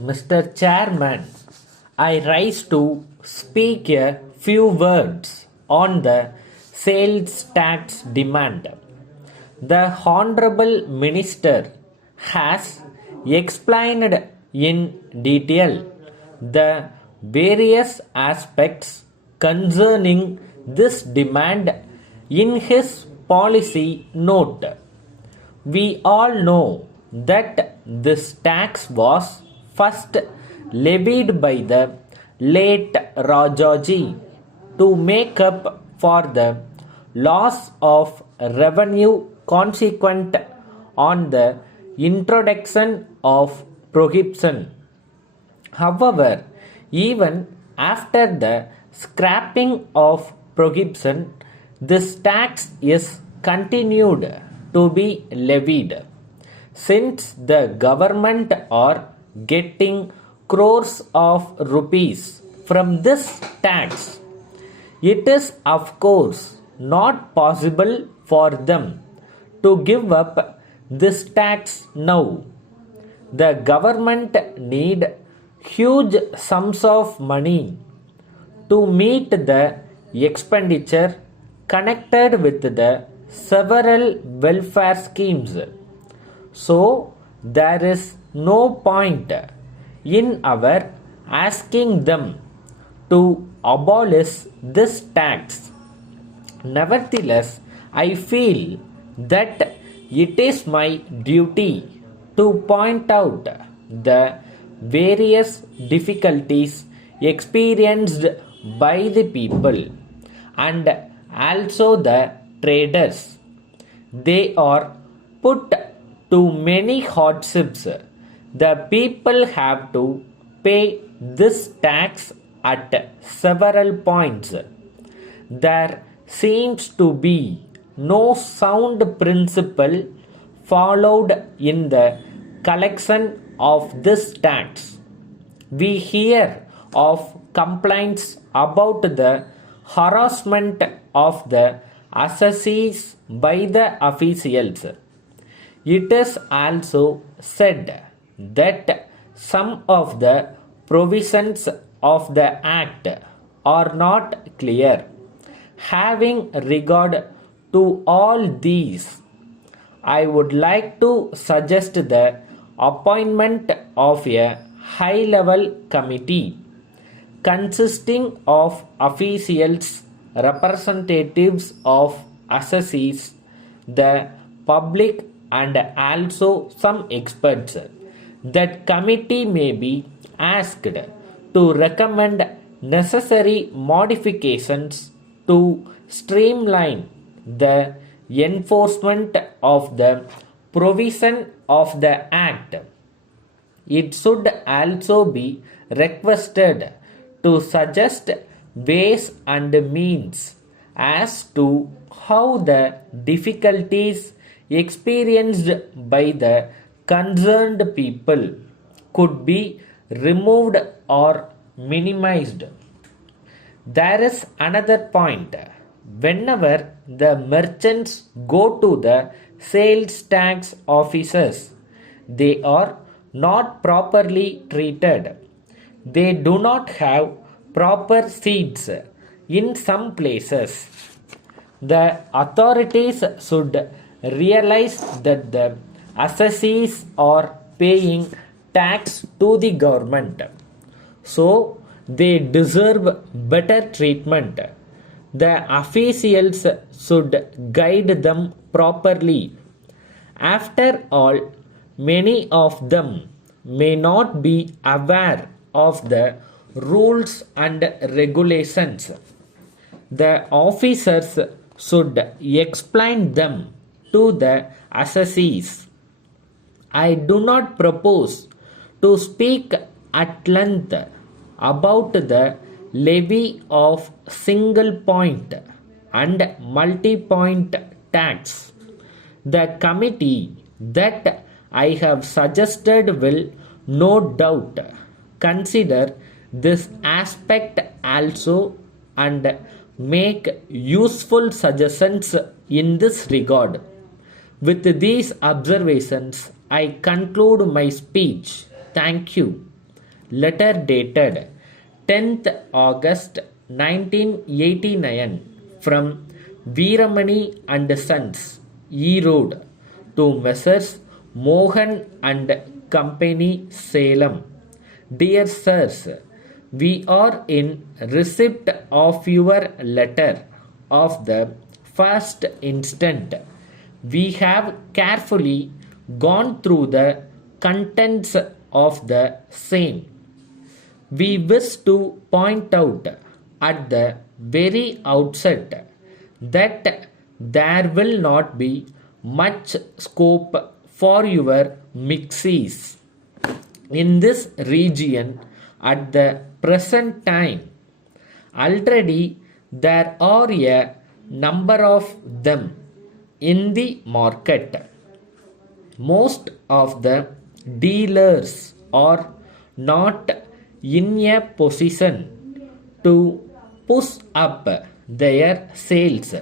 Mr. Chairman, I rise to speak a few words on the sales tax demand. The Honorable Minister has explained in detail the various aspects concerning this demand in his policy note. We all know that this tax was first levied by the late Rajaji to make up for the loss of revenue consequent on the introduction of prohibition. However, even after the scrapping of prohibition, this tax is continued to be levied. Since the government are getting crores of rupees from this tax, it is of course not possible for them to give up this tax now. The government need huge sums of money to meet the expenditure connected with the several welfare schemes. So there is no point in our asking them to abolish this tax. Nevertheless, I feel that it is my duty to point out the various difficulties experienced by the people and also the traders. They are put to many hardships. The people have to pay this tax at several points. There seems to be no sound principle followed in the collection of this tax. We hear of complaints about the harassment of the assessees by the officials. It is also said that some of the provisions of the Act are not clear. Having regard to all these, I would like to suggest the appointment of a high level committee consisting of officials, representatives of assessees, the public, and also some experts. That committee may be asked to recommend necessary modifications to streamline the enforcement of the provision of the Act. It should also be requested to suggest ways and means as to how the difficulties experienced by the concerned people could be removed or minimized. There is another point. Whenever the merchants go to the sales tax officers, they are not properly treated. They do not have proper seats in some places. The authorities should realize that the assessees are paying tax to the government, so they deserve better treatment. The officials should guide them properly. After all, many of them may not be aware of the rules and regulations. The officers should explain them to the assessees. I do not propose to speak at length about the levy of single point and multi-point tax. The committee that I have suggested will no doubt consider this aspect also and make useful suggestions in this regard. With these observations, I conclude my speech. Thank you. letter dated 10th August 1989 from Veeramani and Sons, Erode, to Messrs. Mohan and Company, Salem. Dear Sirs, we are in receipt of your letter of the first instant. We have carefully gone through the contents of the same. We wish to point out at the very outset that there will not be much scope for your mixies in this region at the present time. Already there are a number of them in the market. Most of the dealers are not in a position to push up their sales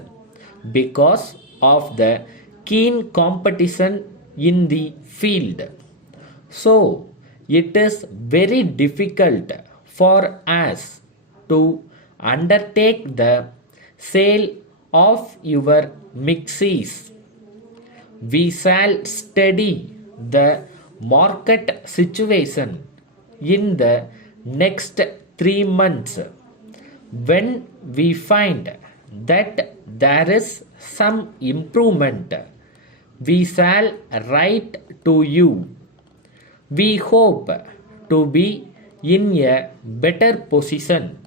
because of the keen competition in the field. So, it is very difficult for us to undertake the sale of your mixies. We shall study the market situation in the next 3 months. When we find that there is some improvement, we shall write to you. We hope to be in a better position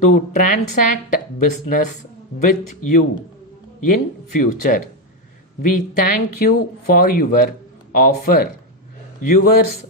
to transact business with you in future. We thank you for your offer. Yours